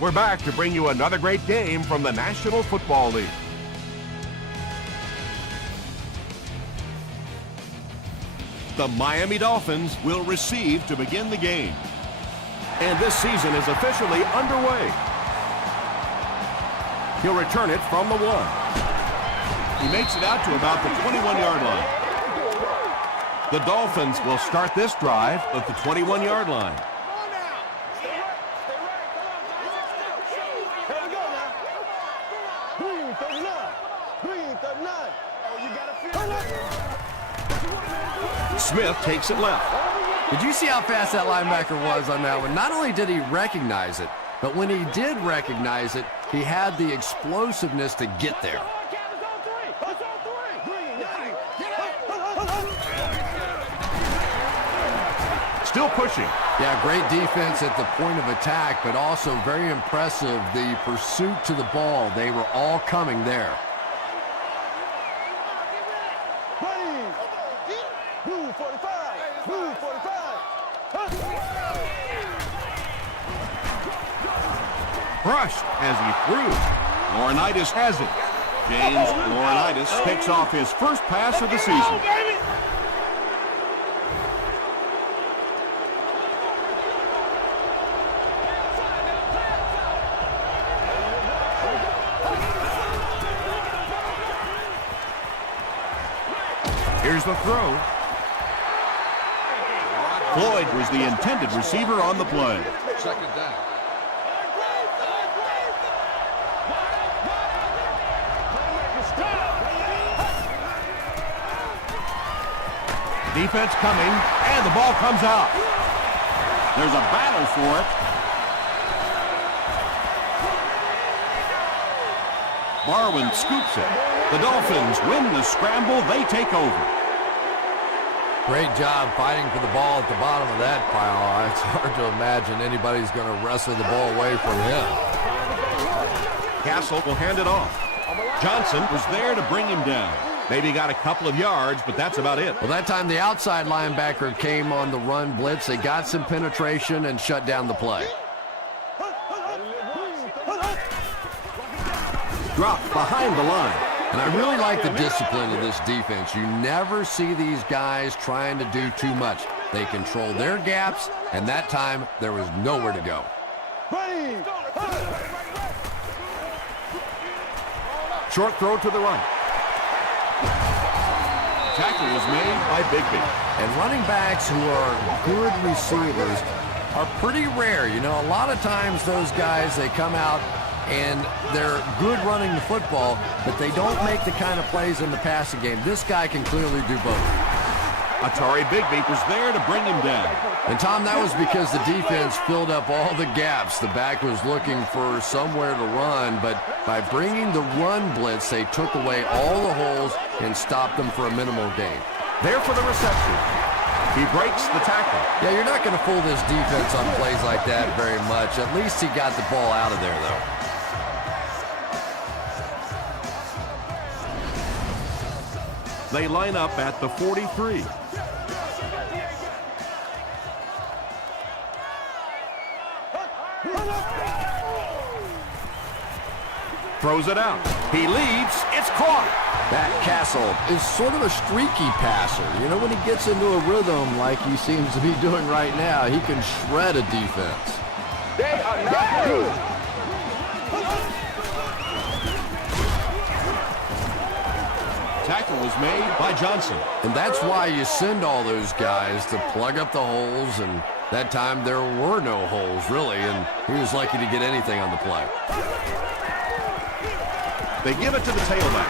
We're back to bring you another great game from the National Football League. The Miami Dolphins will receive to begin the game. And this season is officially underway. He'll return it from the 1. He makes it out to about the 21-yard line. The Dolphins will start this drive at the 21-yard line. Smith takes it left. Did you see how fast that linebacker was on that one? Not only did he recognize it, but when he did recognize it, he had the explosiveness to get there. Still pushing. Yeah, great defense at the point of attack, but also very impressive, the pursuit to the ball. They were all coming there. Brushed as he threw. Laurinaitis has it. James Laurinaitis picks off his first pass of the season. Here's the throw. Floyd was the intended receiver on the play. Second down. Defense coming, and the ball comes out. There's a battle for it. Barwin scoops it. The Dolphins win the scramble. They take over. Great job fighting for the ball at the bottom of that pile. It's hard to imagine anybody's going to wrestle the ball away from him. Castle will hand it off. Johnson was there to bring him down. Maybe got a couple of yards, but that's about it. Well, that time the outside linebacker came on the run blitz. They got some penetration and shut down the play. Dropped behind the line. And I really like the discipline of this defense. You never see these guys trying to do too much. They control their gaps, and that time there was nowhere to go. Short throw to the right. Tackle was made by Bigby. And running backs who are good receivers are pretty rare. You know, a lot of times those guys, they come out and they're good running the football, but they don't make the kind of plays in the passing game. This guy can clearly do both. Atari Bigby was there to bring him down. And, Tom, that was because the defense filled up all the gaps. The back was looking for somewhere to run, but by bringing the run blitz, they took away all the holes and stopped them for a minimal gain. There for the reception. He breaks the tackle. Yeah, you're not going to fool this defense on plays like that very much. At least he got the ball out of there, though. They line up at the 43. Throws it out. He leads. It's caught. That Castle is sort of a streaky passer. You know, when he gets into a rhythm like he seems to be doing right now, he can shred a defense. They are not good. Tackle was made by Johnson. And that's why you send all those guys to plug up the holes, and that time there were no holes, really, and he was lucky to get anything on the play. They give it to the tailback.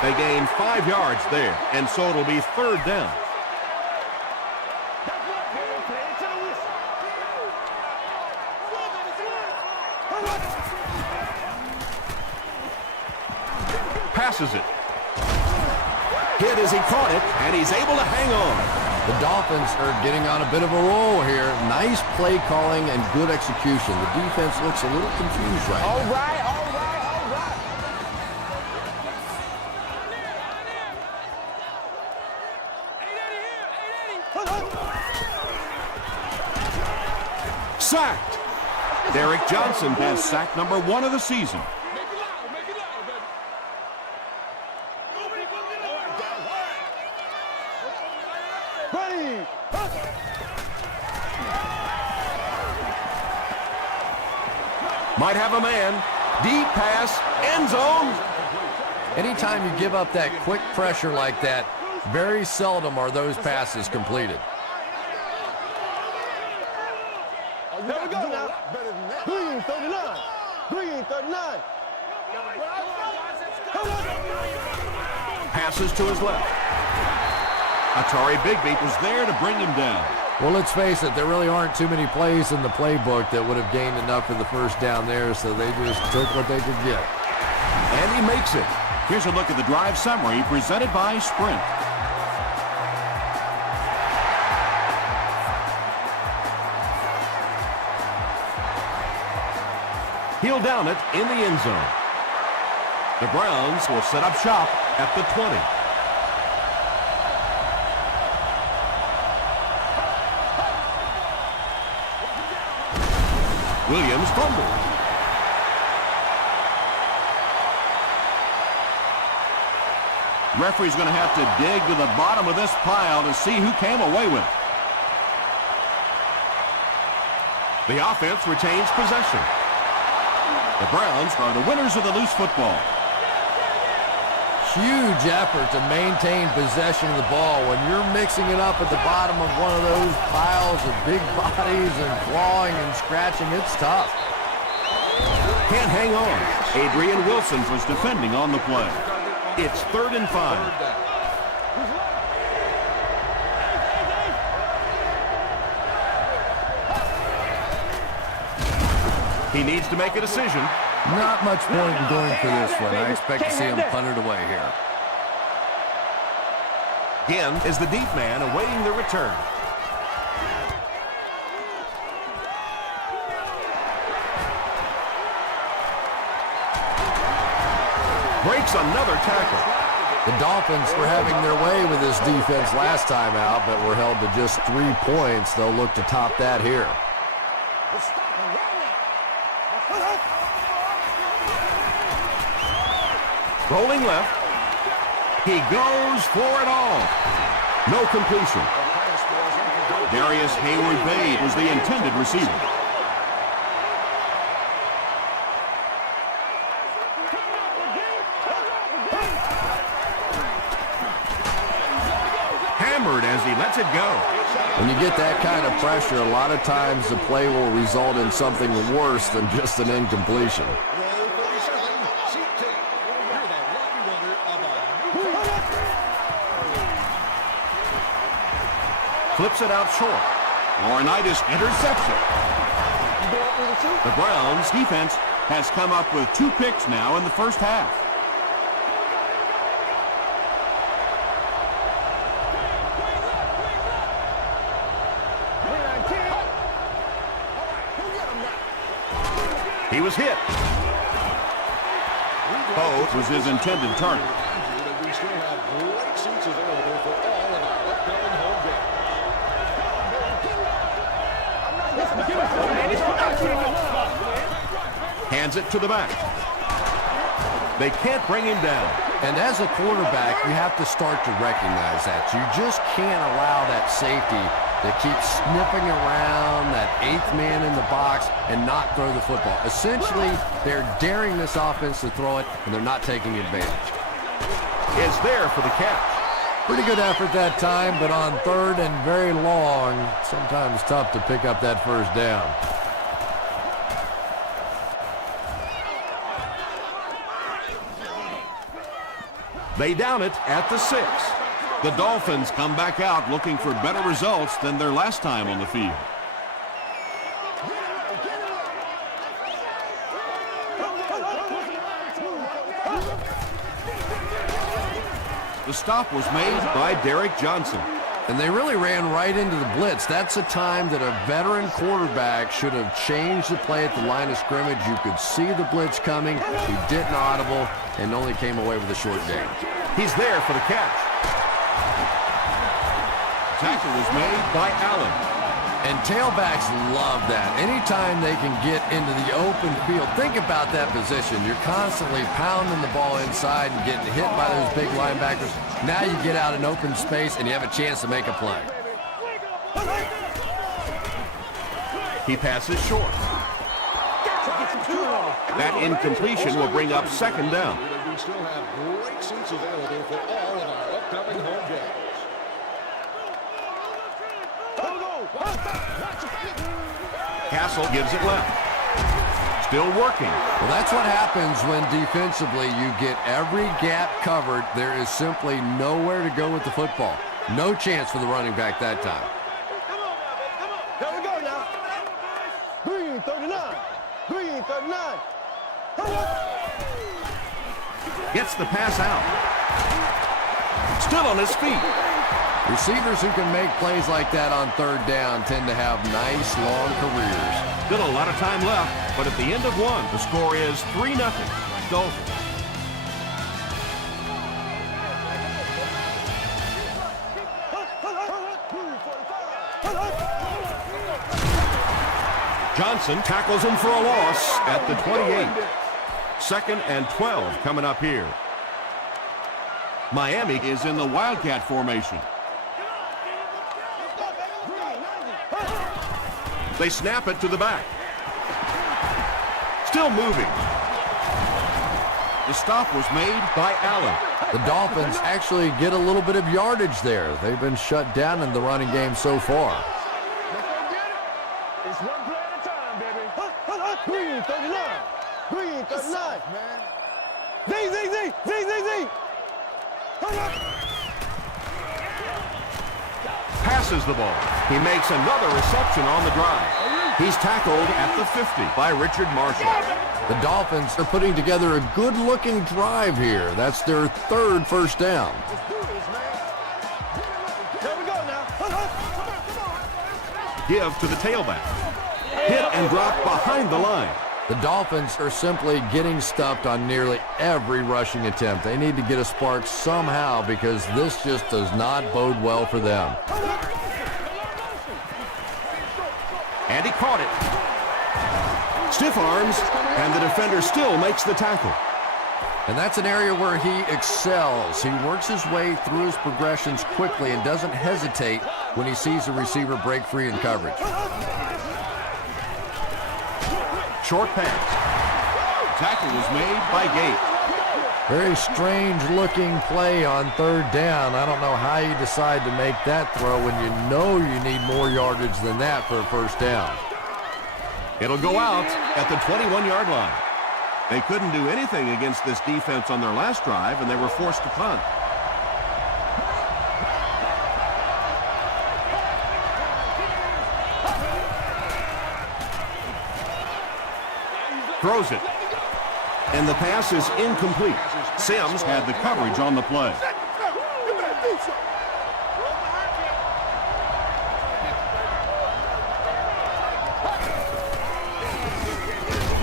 They gain 5 yards there, and so it'll be third down. Passes it. Hit as he caught it, and he's able to hang on. The Dolphins are getting on a bit of a roll here. Nice play calling and good execution. The defense looks a little confused right now. All right. Sacked. Derek Johnson has sack number 1 of the season. Might have a man. Deep pass, end zone. Anytime you give up that quick pressure like that, very seldom are those passes completed. Here we go now. Green 39. Green 39. Passes to his left. Atari Bigby was there to bring him down. Well, let's face it, there really aren't too many plays in the playbook that would have gained enough for the first down there, so they just took what they could get. And he makes it. Here's a look at the drive summary presented by Sprint. He'll down it in the end zone. The Browns will set up shop at the 20. Williams fumbled. Referee's going to have to dig to the bottom of this pile to see who came away with it. The offense retains possession. The Browns are the winners of the loose football. Huge effort to maintain possession of the ball. When you're mixing it up at the bottom of one of those piles of big bodies and clawing and scratching, it's tough. Can't hang on. Adrian Wilson was defending on the play. It's 3rd and 5. He needs to make a decision. Not much point in going for this one. I expect to see him punt it away here. Again is the deep man awaiting the return. Breaks another tackle. The Dolphins were having their way with this defense last time out, but were held to just 3 points. They'll look to top that here. Rolling left. He goes for it all. No completion. Darius Hayward-Bade was the intended receiver. Hammered as he lets it go. When you get that kind of pressure, a lot of times the play will result in something worse than just an incompletion. Flips it out short. Laurinaitis interception. The Browns defense has come up with 2 picks now in the first half. He was hit. Poe was his intended target. We still have great seats available for all of our upcoming home games. Hands it to the back. They can't bring him down. And as a quarterback, you have to start to recognize that. You just can't allow that safety to keep sniffing around that 8th man in the box and not throw the football. Essentially, they're daring this offense to throw it, and they're not taking advantage. Is there for the catch. Pretty good effort that time, but on 3rd and very long, sometimes tough to pick up that first down. They down it at the 6. The Dolphins come back out looking for better results than their last time on the field. The stop was made by Derek Johnson. And they really ran right into the blitz. That's a time that a veteran quarterback should have changed the play at the line of scrimmage. You could see the blitz coming. He didn't audible and only came away with a short gain. He's there for the catch. Tackle was made by Allen. And tailbacks love that. Anytime they can get into the open field, think about that position. You're constantly pounding the ball inside and getting hit by those big linebackers. Now you get out in open space and you have a chance to make a play. He passes short. That incompletion will bring up second down. We still have great seats available for all of our upcoming home games. Castle gives it left. Still working. Well, that's what happens when defensively you get every gap covered. There is simply nowhere to go with the football. No chance for the running back that time. Here we go now. Green 39. Green 39. Gets the pass out. Still on his feet. Receivers who can make plays like that on third down tend to have nice, long careers. Still a lot of time left, but at the end of one, the score is 3-0. Dolphins. Johnson tackles him for a loss at the 28. 2nd and 12 coming up here. Miami is in the Wildcat formation. They snap it to the back. Still moving. The stop was made by Allen. The Dolphins actually get a little bit of yardage there. They've been shut down in the running game so far. It's one play at a time, baby. Green 39. Green 39. Man. Z. Passes the ball. He makes another reception on the drive. He's tackled at the 50 by Richard Marshall. The Dolphins are putting together a good-looking drive here. That's their 3rd first down. Here we go now. Give to the tailback. Hit and drop behind the line. The Dolphins are simply getting stuffed on nearly every rushing attempt. They need to get a spark somehow because this just does not bode well for them. And he caught it. Stiff arms, and the defender still makes the tackle. And that's an area where he excels. He works his way through his progressions quickly and doesn't hesitate when he sees a receiver break free in coverage. Short pass. Tackle was made by Gate. Very strange-looking play on third down. I don't know how you decide to make that throw when you know you need more yardage than that for a first down. It'll go out at the 21-yard line. They couldn't do anything against this defense on their last drive, and they were forced to punt. Throws it. And the pass is incomplete. Sims had the coverage on the play.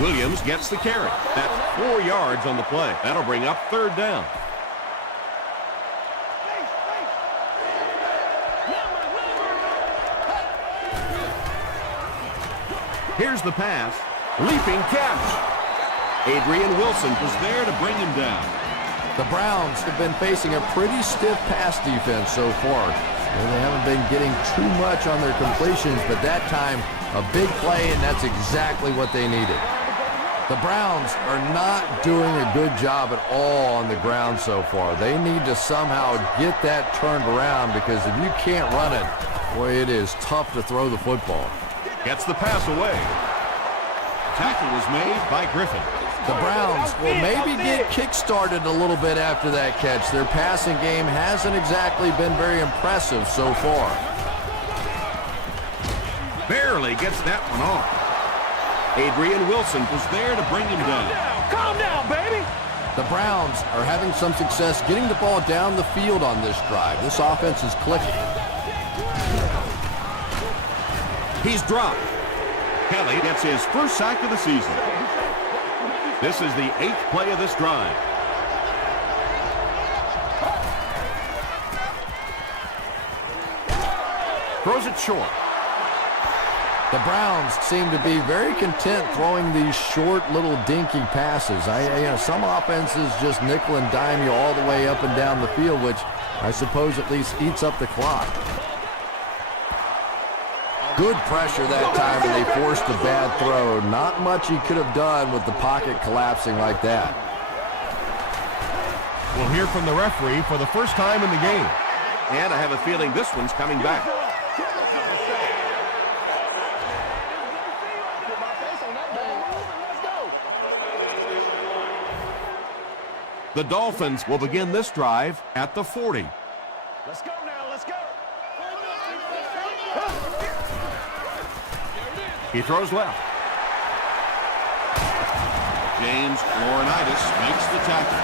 Williams gets the carry. That's 4 yards on the play. That'll bring up third down. Here's the pass. Leaping catch. Adrian Wilson was there to bring him down. The Browns have been facing a pretty stiff pass defense so far. And they haven't been getting too much on their completions, but that time, a big play, and that's exactly what they needed. The Browns are not doing a good job at all on the ground so far. They need to somehow get that turned around because if you can't run it, boy, it is tough to throw the football. Gets the pass away. Tackle was made by Griffin. The Browns will maybe get kick-started a little bit after that catch. Their passing game hasn't exactly been very impressive so far. Barely gets that one off. Adrian Wilson was there to bring him down. Calm down, baby. The Browns are having some success getting the ball down the field on this drive. This offense is clicking. He's dropped. Kelly gets his first sack of the season. This is the 8th play of this drive. Throws it short. The Browns seem to be very content throwing these short little dinky passes. Some offenses just nickel and dime you all the way up and down the field, which I suppose at least eats up the clock. Good pressure that time, and they forced a bad throw. Not much he could have done with the pocket collapsing like that. We'll hear from the referee for the first time in the game. And I have a feeling this one's coming back. The Dolphins will begin this drive at the 40. Let's go now, let's go. He throws left. James Laurinaitis makes the tackle.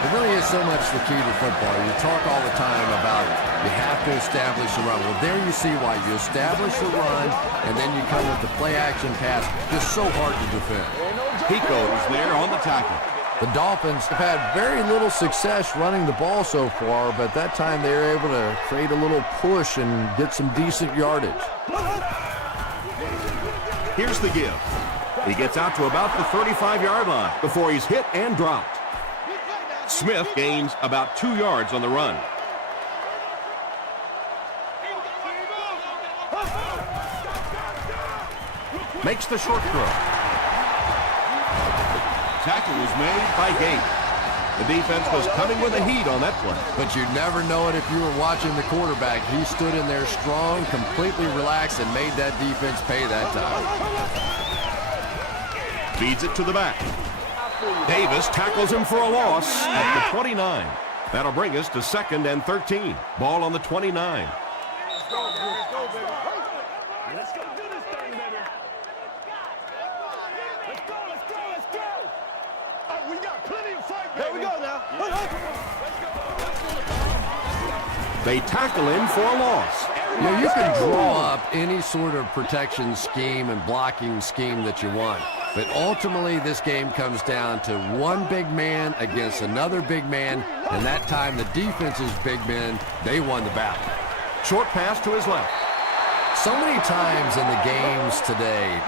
It really is so much the key to football. You talk all the time about you have to establish a run. Well, there you see why. You establish the run, and then you come with the play-action pass. Just so hard to defend. Pico is there on the tackle. The Dolphins have had very little success running the ball so far, but that time they were able to create a little push and get some decent yardage. Here's the give. He gets out to about the 35-yard line before he's hit and dropped. Smith gains about 2 yards on the run. Makes the short throw. Tackle was made by Gate. The defense was coming with a heat on that play. But you'd never know it if you were watching the quarterback. He stood in there strong, completely relaxed, and made that defense pay that time. Feeds it to the back. Davis tackles him for a loss at the 29. That'll bring us to 2nd and 13. Ball on the 29. Let's go, baby. Let's go do this thing, baby. Let's go. We got plenty of fight, baby. There we go now. They tackle him for a loss. You can draw up any sort of protection scheme and blocking scheme that you want. But ultimately, this game comes down to one big man against another big man, and that time the defense's big men, they won the battle. Short pass to his left. So many times in the games today,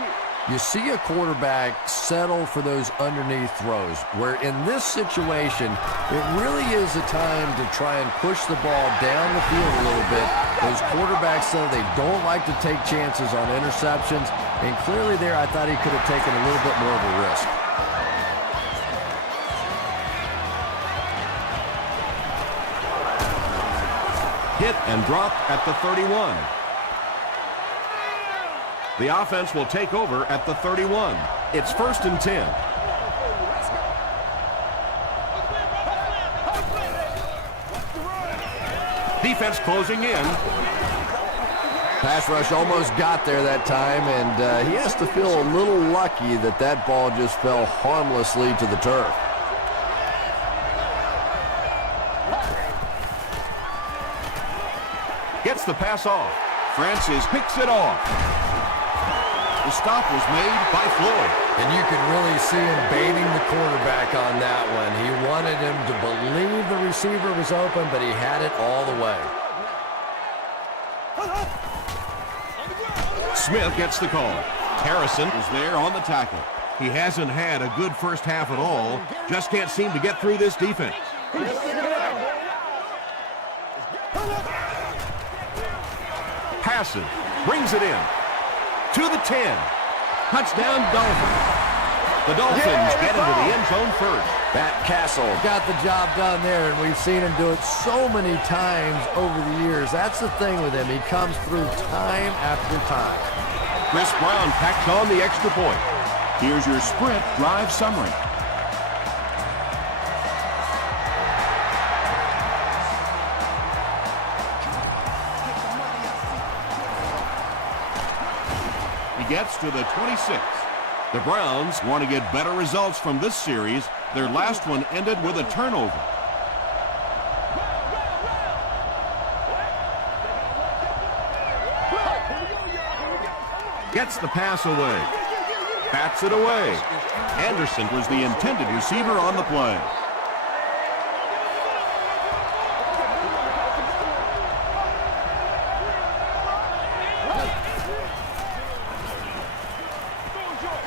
you see a quarterback settle for those underneath throws, where in this situation, it really is a time to try and push the ball down the field a little bit. Those quarterbacks, though, they don't like to take chances on interceptions, and clearly there I thought he could have taken a little bit more of a risk. Hit and dropped at the 31. The offense will take over at the 31. It's 1st and 10. Defense closing in. Pass rush almost got there that time, and he has to feel a little lucky that that ball just fell harmlessly to the turf. Gets the pass off. Francis picks it off. The stop was made by Floyd. And you can really see him baiting the quarterback on that one. He wanted him to believe the receiver was open, but he had it all the way. Smith gets the call. Harrison is there on the tackle. He hasn't had a good first half at all. Just can't seem to get through this defense. Passes. Brings it in. To the 10. Touchdown Dolphins. The Dolphins get into the end zone first. Matt Castle got the job done there, and we've seen him do it so many times over the years. That's the thing with him. He comes through time after time. Chris Brown packs on the extra point. Here's your sprint drive summary. He gets to the 26. The Browns want to get better results from this series. Their last one ended with a turnover. Gets the pass away. Bats it away. Anderson was the intended receiver on the play.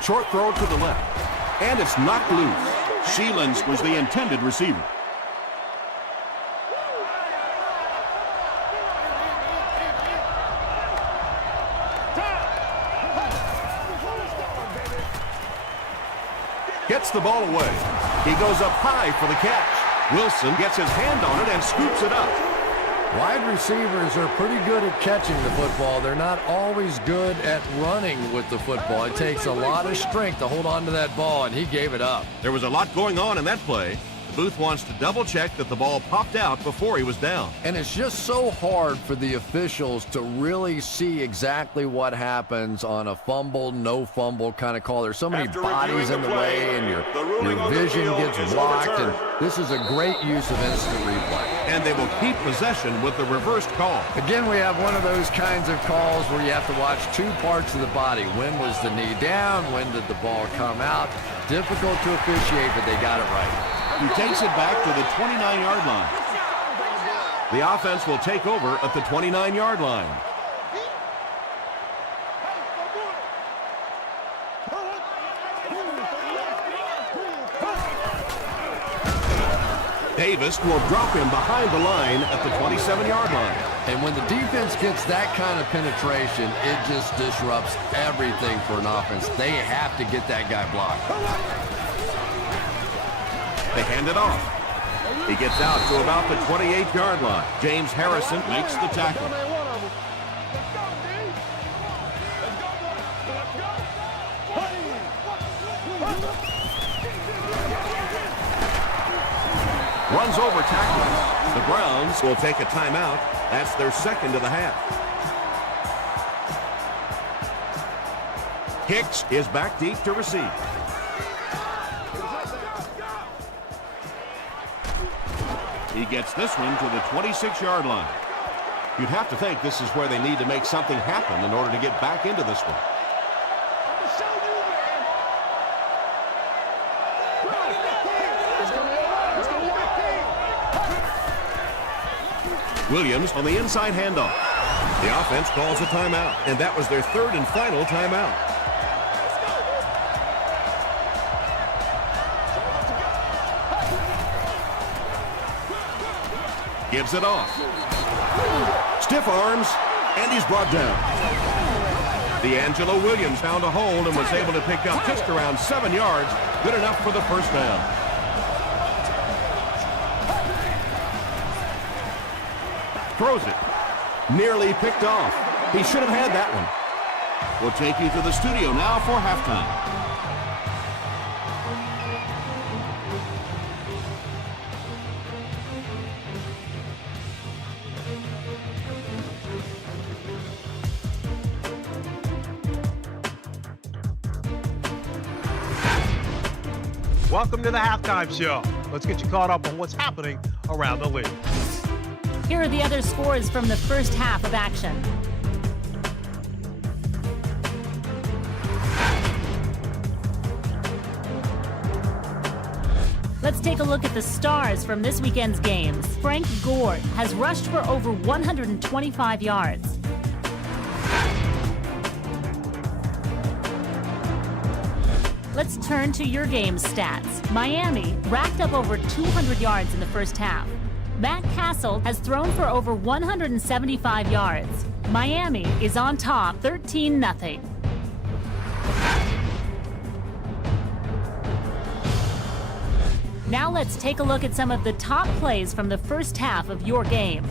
Short throw to the left. And it's knocked loose. Sheelan's was the intended receiver. Gets the ball away. He goes up high for the catch. Wilson gets his hand on it and scoops it up. Wide receivers are pretty good at catching the football. They're not always good at running with the football. It takes a lot of strength to hold on to that ball, and he gave it up. There was a lot going on in that play. Booth wants to double-check that the ball popped out before he was down. And it's just so hard for the officials to really see exactly what happens on a fumble, no fumble kind of call. There's so many bodies in the way, and your vision gets blocked, and this is a great use of instant replay. And they will keep possession with the reversed call. Again, we have one of those kinds of calls where you have to watch two parts of the body. When was the knee down? When did the ball come out? Difficult to officiate, but they got it right. He takes it back to the 29-yard line. The offense will take over at the 29-yard line. Davis will drop him behind the line at the 27-yard line. And when the defense gets that kind of penetration, it just disrupts everything for an offense. They have to get that guy blocked. They hand it off. He gets out to about the 28-yard line. James Harrison makes the tackle. Runs over tacklers. The Browns will take a timeout. That's their second of the half. Hicks is back deep to receive. He gets this one to the 26-yard line. You'd have to think this is where they need to make something happen in order to get back into this one. Williams on the inside handoff. The offense calls a timeout, and that was their third and final timeout. Gives it off. Stiff arms, and he's brought down. D'Angelo Williams found a hold and was able to pick up just around 7 yards. Good enough for the first down. Throws it. Nearly picked off. He should have had that one. We'll take you to the studio now for halftime. Welcome to the Halftime Show. Let's get you caught up on what's happening around the league. Here are the other scores from the first half of action. Let's take a look at the stars from this weekend's games. Frank Gore has rushed for over 125 yards. Let's turn to your game's stats. Miami racked up over 200 yards in the first half. Matt Castle has thrown for over 175 yards. Miami is on top 13-0. Now let's take a look at some of the top plays from the first half of your game.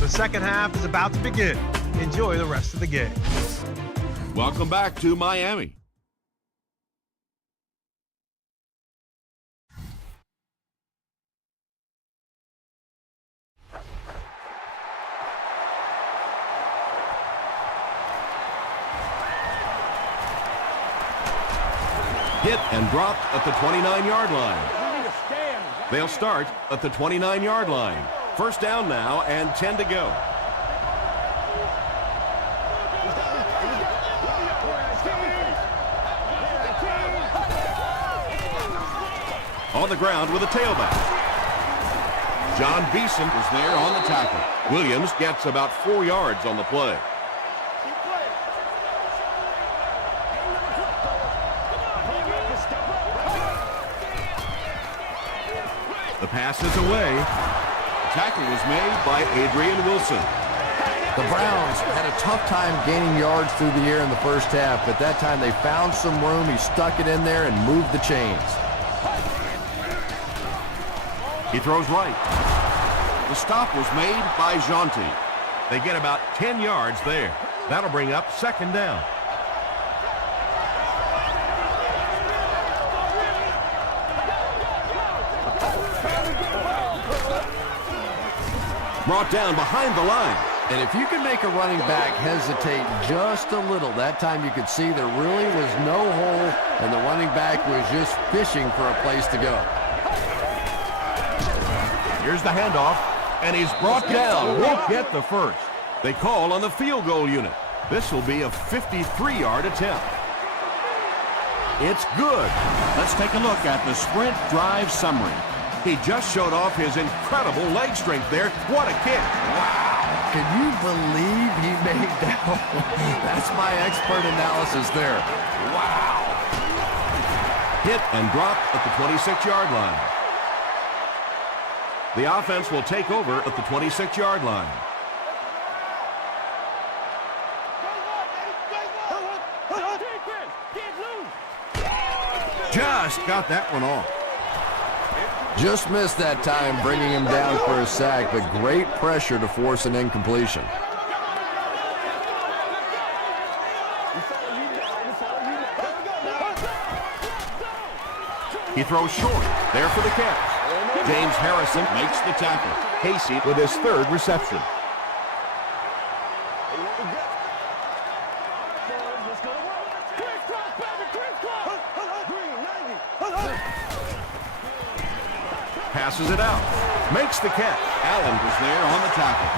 The second half is about to begin. Enjoy the rest of the game. Welcome back to Miami. Hit and dropped at the 29-yard line. They'll start at the 29-yard line. First down now and 10 to go. On the ground with a tailback. John Beeson was there on the tackle. Williams gets about 4 yards on the play. The pass is away. Tackle was made by Adrian Wilson. The Browns had a tough time gaining yards through the air in the first half, but that time they found some room. He stuck it in there and moved the chains. He throws right. The stop was made by Jonti. They get about 10 yards there. That'll bring up second down. Brought down behind the line. And if you can make a running back hesitate just a little, that time you could see there really was no hole, and the running back was just fishing for a place to go. Here's the handoff, and he's brought down. Won't get the first. They call on the field goal unit. This will be a 53-yard attempt. It's good. Let's take a look at the sprint drive summary. He just showed off his incredible leg strength there. What a kick. Wow. Can you believe he made that? That's my expert analysis there. Wow. Hit and dropped at the 26-yard line. The offense will take over at the 26-yard line. Just got that one off. Just missed that time, bringing him down for a sack, but great pressure to force an incompletion. He throws short. There for the catch. James Harrison makes the tackle. Casey with his third reception. Passes it out. Makes the catch. Allen was there on the tackle.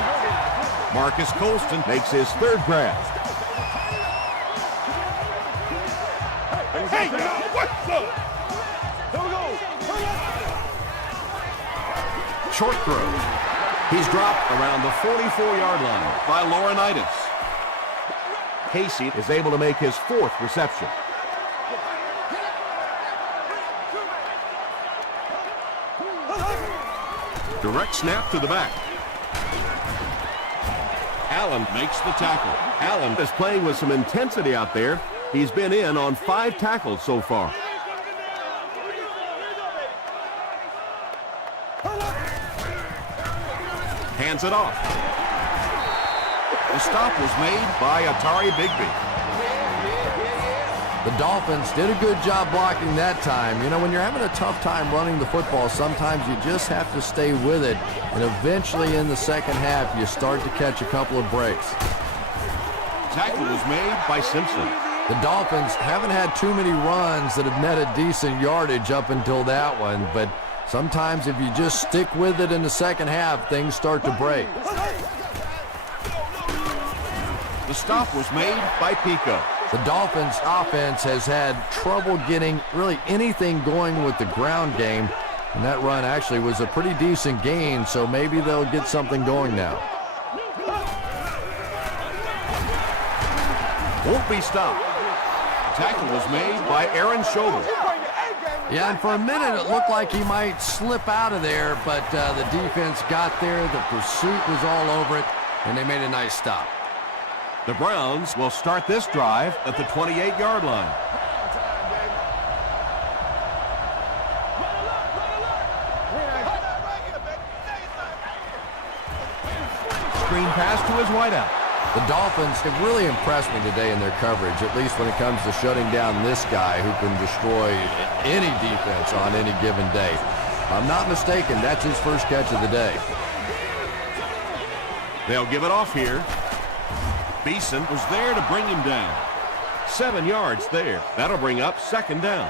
Marcus Colston makes his third grab. Hey, what's up? Here we go. Short throw. He's dropped around the 44-yard line by Laurinaitis. Casey is able to make his fourth reception. Direct snap to the back. Allen makes the tackle. Allen is playing with some intensity out there. He's been in on 5 tackles so far. Hands it off. The stop was made by Atari Bigby. The Dolphins did a good job blocking that time. You know, when you're having a tough time running the football, sometimes you just have to stay with it, and eventually in the second half, you start to catch a couple of breaks. Tackle was made by Simpson. The Dolphins haven't had too many runs that have netted decent yardage up until that one, but sometimes if you just stick with it in the second half, things start to break. The stop was made by Pico. The Dolphins' offense has had trouble getting really anything going with the ground game, and that run actually was a pretty decent gain, so maybe they'll get something going now. Won't be stopped. Tackle was made by Aaron Schobel. Yeah, and for a minute it looked like he might slip out of there, but the defense got there, the pursuit was all over it, and they made a nice stop. The Browns will start this drive at the 28-yard line. Screen pass to his wideout. The Dolphins have really impressed me today in their coverage, at least when it comes to shutting down this guy who can destroy any defense on any given day. If I'm not mistaken, that's his first catch of the day. They'll give it off here. Beeson was there to bring him down. 7 yards there. That'll bring up second down.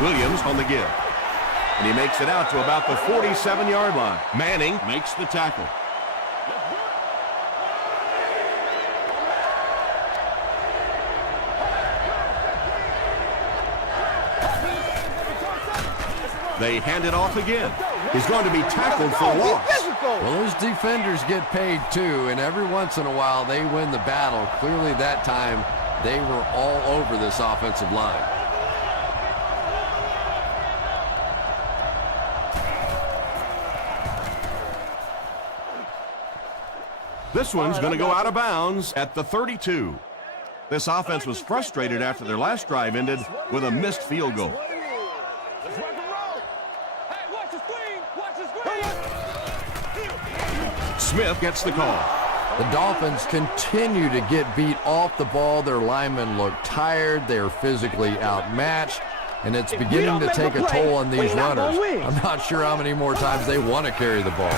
Williams on the give. And he makes it out to about the 47-yard line. Manning makes the tackle. They hand it off again. He's going to be tackled for loss. Well, those defenders get paid too, and every once in a while they win the battle. Clearly that time they were all over this offensive line. This one's going to go out of bounds at the 32. This offense was frustrated after their last drive ended with a missed field goal. Smith gets the call. The Dolphins continue to get beat off the ball. Their linemen look tired. They're physically outmatched, and it's beginning to take a toll on these runners. I'm not sure how many more times they want to carry the ball.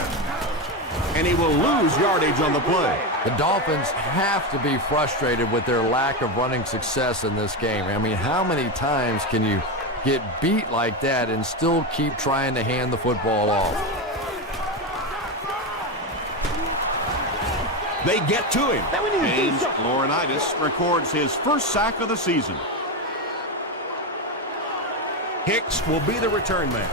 And he will lose yardage on the play. The Dolphins have to be frustrated with their lack of running success in this game. I mean, how many times can you get beat like that and still keep trying to hand the football off? They get to him. James Laurinaitis records his first sack of the season. Hicks will be the return man.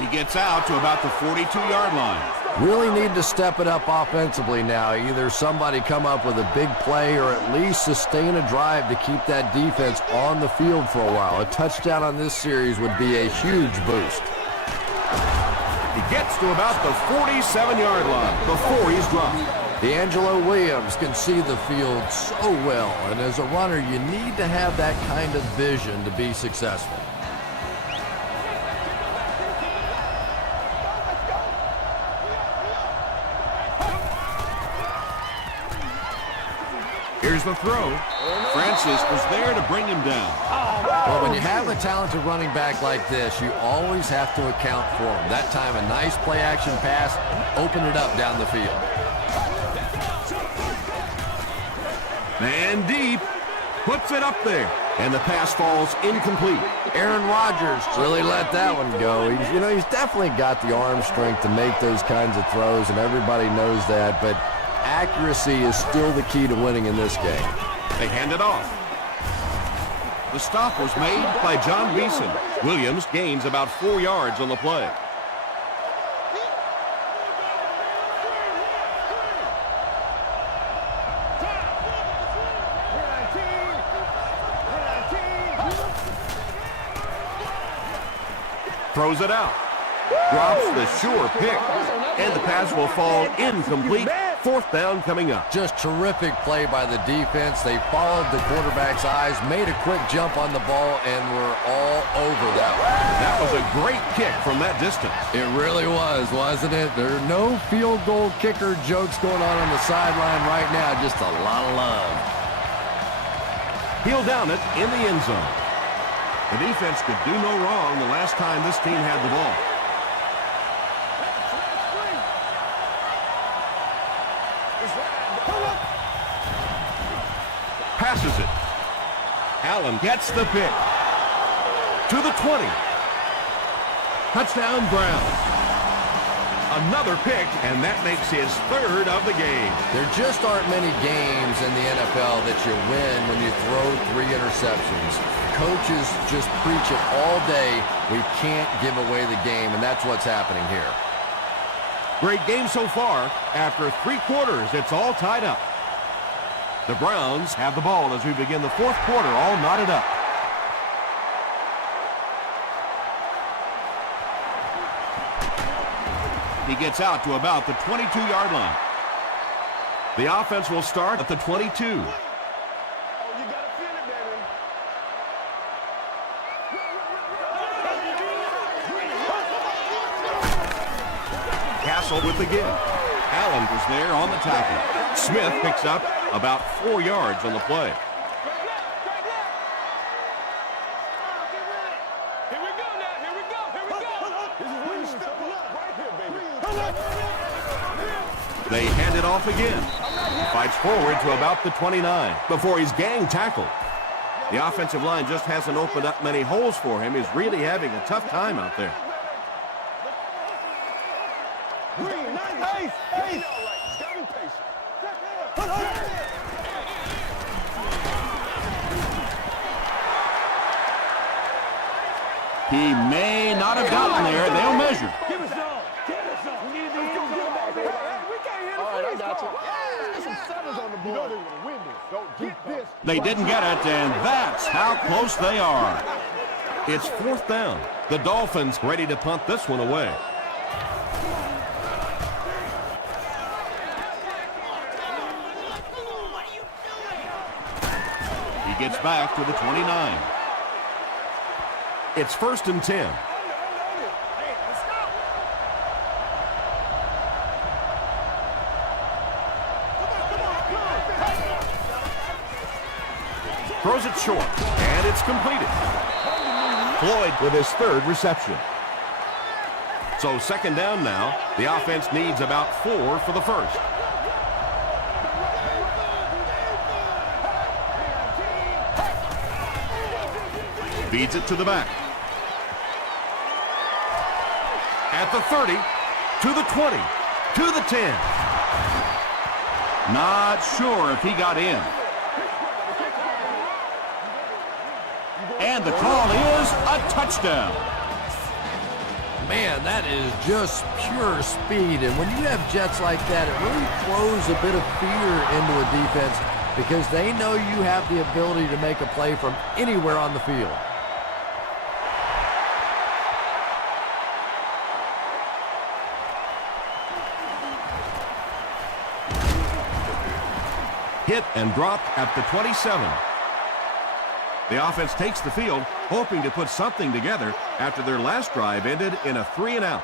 He gets out to about the 42-yard line. Really need to step it up offensively now. Either somebody come up with a big play or at least sustain a drive to keep that defense on the field for a while. A touchdown on this series would be a huge boost. He gets to about the 47-yard line before he's dropped. D'Angelo Williams can see the field so well, and as a runner, you need to have that kind of vision to be successful. Here's the throw. Francis was there to bring him down. Well, when you have a talented running back like this, you always have to account for him. That time, a nice play-action pass, open it up down the field. Man deep, puts it up there, and the pass falls incomplete. Aaron Rodgers really let that one go. He's definitely got the arm strength to make those kinds of throws, and everybody knows that, but accuracy is still the key to winning in this game. They hand it off. The stop was made by John Beeson. Williams gains about 4 yards on the play. Throws it out. Drops the sure pick. And the pass will fall incomplete. Fourth down coming up. Just terrific play by the defense. They followed the quarterback's eyes, made a quick jump on the ball, and were all over that one. That was a great kick from that distance. It really was, wasn't it? There are no field goal kicker jokes going on the sideline right now. Just a lot of love. He'll down it in the end zone. The defense could do no wrong the last time this team had the ball. Passes it. Allen gets the pick. To the 20. Touchdown Browns. Another pick, and that makes his third of the game. There just aren't many games in the NFL that you win when you throw 3 interceptions. Coaches just preach it all day. We can't give away the game, and that's what's happening here. Great game so far. After 3 quarters, it's all tied up. The Browns have the ball as we begin the fourth quarter, all knotted up. He gets out to about the 22-yard line. The offense will start at the 22. Castle with the give. Allen was there on the tackle. Smith picks up about 4 yards on the play. Here we go now. Here we go. Here we go. This is where you stepping up right here, baby. They hand it off again. Fights forward to about the 29 before he's gang tackled. The offensive line just hasn't opened up many holes for him. He's really having a tough time out there. He may not have gotten there. They'll measure. Give us some. Give us some. We need the end zone back there. We can't hit a free throw. There's some sevens on the board. You know they're going to win this. Don't get this. They didn't get it, and that's how close they are. It's 4th down. The Dolphins ready to punt this one away. He gets back to the 29. It's 1st and 10. Throws it short, and it's completed. Floyd with his 3rd reception. So 2nd down now. The offense needs about 4 for the first. Feeds it to the back. At the 30, to the 20, to the 10. Not sure if he got in. And the call is a touchdown. Man, that is just pure speed. And when you have jets like that, it really throws a bit of fear into a defense because they know you have the ability to make a play from anywhere on the field. Hit and dropped at the 27. The offense takes the field, hoping to put something together after their last drive ended in a 3-and-out.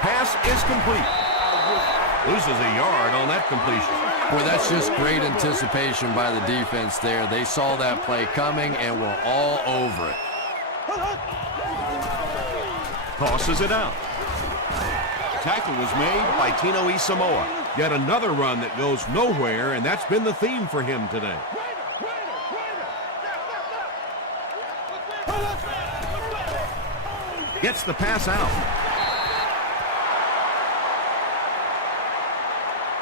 Pass is complete. Loses a yard on that completion. Boy, that's just great anticipation by the defense there. They saw that play coming and were all over it. Tosses it out. Tackle was made by Tino Isamoa. Yet another run that goes nowhere, and that's been the theme for him today. Gets the pass out.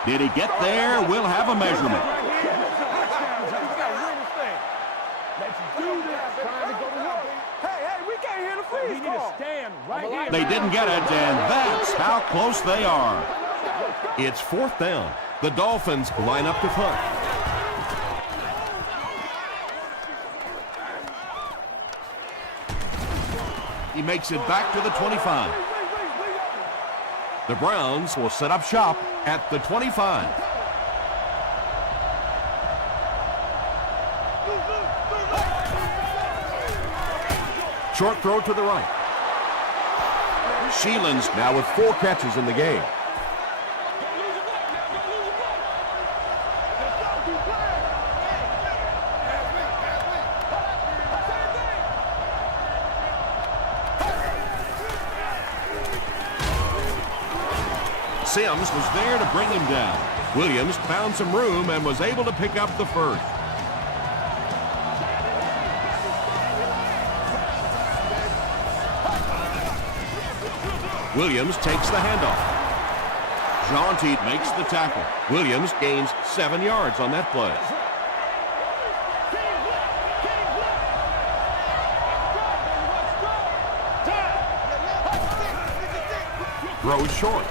Did he get there? We'll have a measurement. They didn't get it, and that's how close they are. It's 4th down. The Dolphins line up to punt. He makes it back to the 25. The Browns will set up shop at the 25. Short throw to the right. Sheelan's now with 4 catches in the game. Sims was there to bring him down. Williams found some room and was able to pick up the first. Williams takes the handoff. Jaunty makes the tackle. Williams gains 7 yards on that play. Throws short.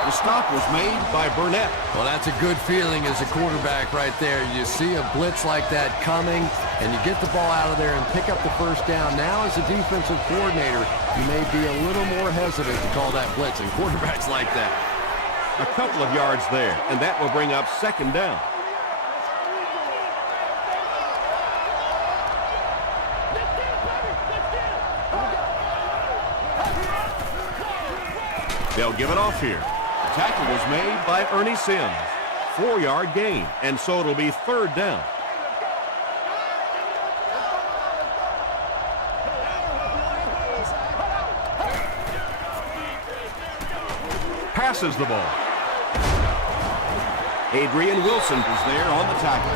The stop was made by Burnett. Well, that's a good feeling as a quarterback right there. You see a blitz like that coming, and you get the ball out of there and pick up the first down. Now, as a defensive coordinator, you may be a little more hesitant to call that blitz, and quarterbacks like that. A couple of yards there, and that will bring up 2nd down. They'll give it off here. Tackle was made by Ernie Sims. 4-yard gain, and so it'll be 3rd down. passes the ball. Adrian Wilson is there on the tackle.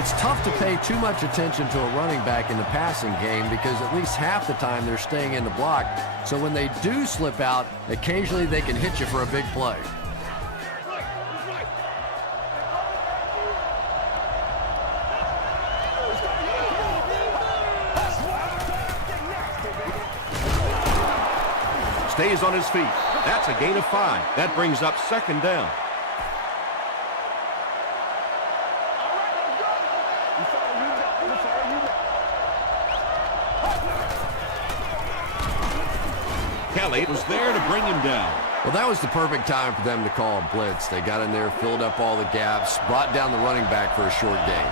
It's tough to pay too much attention to a running back in the passing game because at least half the time they're staying in the block. So when they do slip out, occasionally they can hit you for a big play. Stays on his feet. That's a gain of 5. That brings up second down. Kelly was there to bring him down. Well, that was the perfect time for them to call a blitz. They got in there, filled up all the gaps, brought down the running back for a short gain.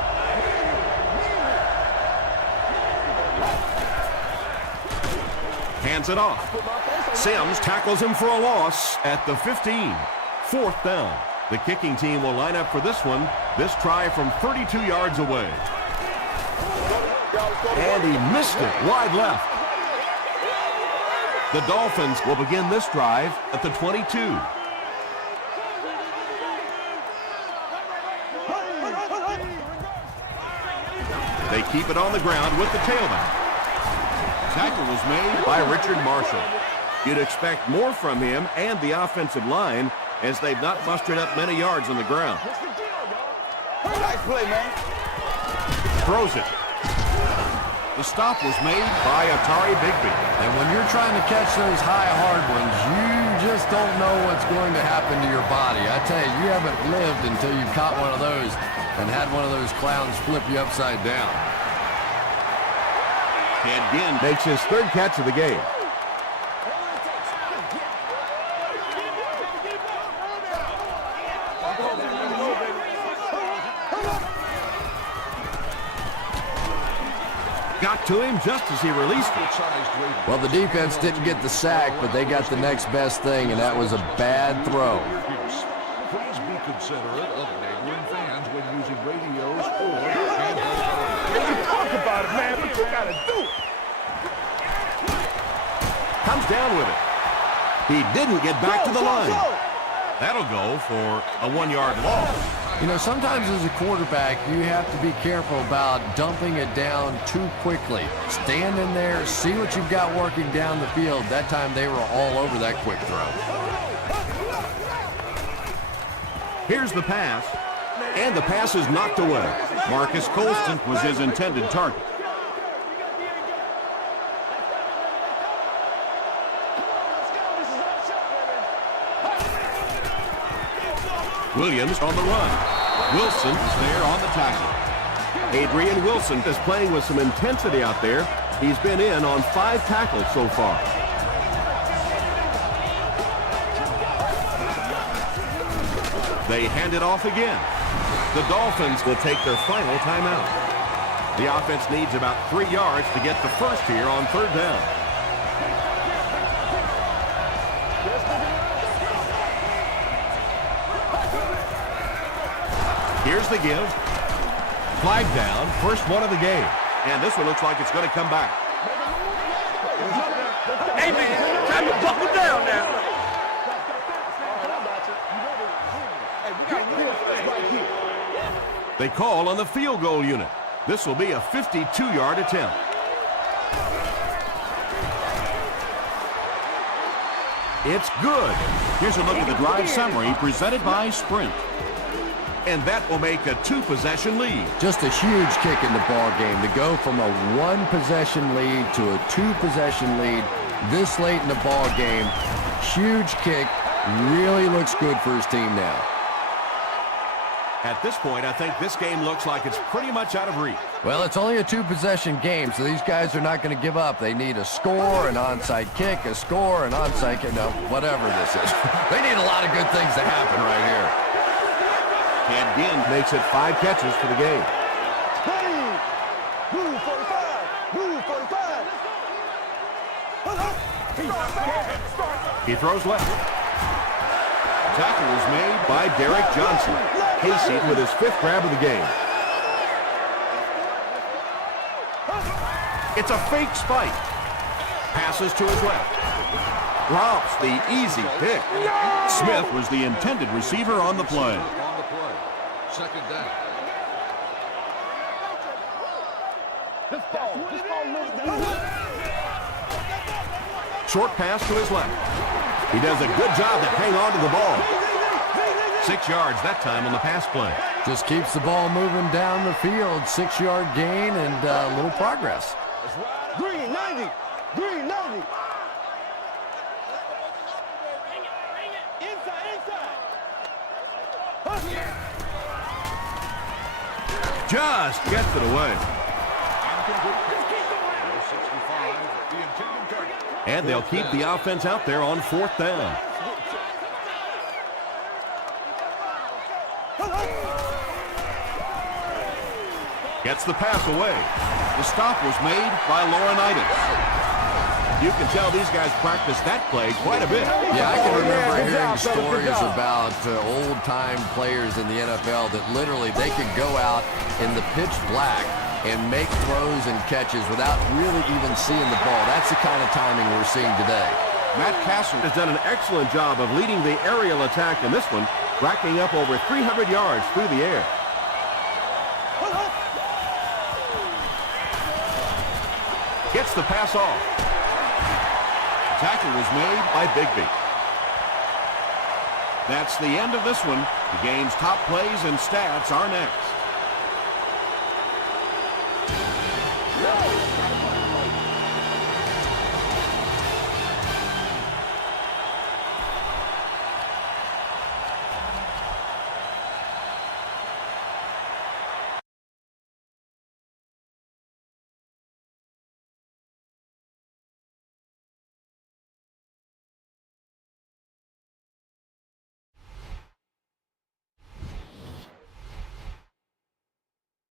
Hands it off. Sims tackles him for a loss at the 15. Fourth down. The kicking team will line up for this one. This try from 32 yards away. And he missed it wide left. The Dolphins will begin this drive at the 22. They keep it on the ground with the tailback. Tackle was made by Richard Marshall. You'd expect more from him and the offensive line as they've not mustered up many yards on the ground. Nice play, man. Throws it. The stop was made by Atari Bigby. And when you're trying to catch those high, hard ones, you just don't know what's going to happen to your body. I tell you, you haven't lived until you've caught one of those and had one of those clowns flip you upside down. Again makes his third catch of the game. Got to him just as he released it. Well, the defense didn't get the sack, but they got the next best thing, and that was a bad throw. Please be considerate of neighboring fans when using radios or Talk about it, man, but you gotta do it. Comes down with it. He didn't get back to the line. That'll go for a 1-yard loss. You know, sometimes as a quarterback, you have to be careful about dumping it down too quickly. Stand in there, see what you've got working down the field. That time they were all over that quick throw. Here's the pass, and the pass is knocked away. Marcus Colston was his intended target. Williams on the run. Wilson is there on the tackle. Adrian Wilson is playing with some intensity out there. He's been in on 5 tackles so far. They hand it off again. The Dolphins will take their final timeout. The offense needs about 3 yards to get the first here on third down. Here's the give. Flag down, first one of the game. And this one looks like it's going to come back. Hey, man, time to buckle down now. They call on the field goal unit. This will be a 52-yard attempt. It's good. Here's a look at the drive summary presented by Sprint. And that will make a 2-possession lead. Just a huge kick in the ball game to go from a 1-possession lead to a 2-possession lead this late in the ball game. Huge kick. Really looks good for his team now. At this point, I think this game looks like it's pretty much out of reach. Well, it's only a 2-possession game, so these guys are not going to give up. They need a score, an onside kick, a score, an onside kick. No, whatever this is. They need a lot of good things to happen right here. And Ginn makes it 5 catches for the game. Move 45. Move 45. He throws left. Tackle was made by Derek Johnson. Casey with his 5th grab of the game. It's a fake spike. Passes to his left. Drops the easy pick. Smith was the intended receiver on the play. On the play. Second down. Short pass to his left. He does a good job to hang on to the ball. 6 yards that time on the pass play. Just keeps the ball moving down the field. 6-yard gain and a little progress. Green 90. Green 90. Just gets it away. And they'll keep the offense out there on 4th down. Gets the pass away. The stop was made by Laurinaitis. You can tell these guys practice that play quite a bit. Yeah, I can remember hearing stories about old-time players in the NFL that literally they could go out in the pitch black and make throws and catches without really even seeing the ball. That's the kind of timing we're seeing today. Matt Castle has done an excellent job of leading the aerial attack in this one, racking up over 300 yards through the air. Gets the pass off. Tackle was made by Bigby. That's the end of this one. The game's top plays and stats are next.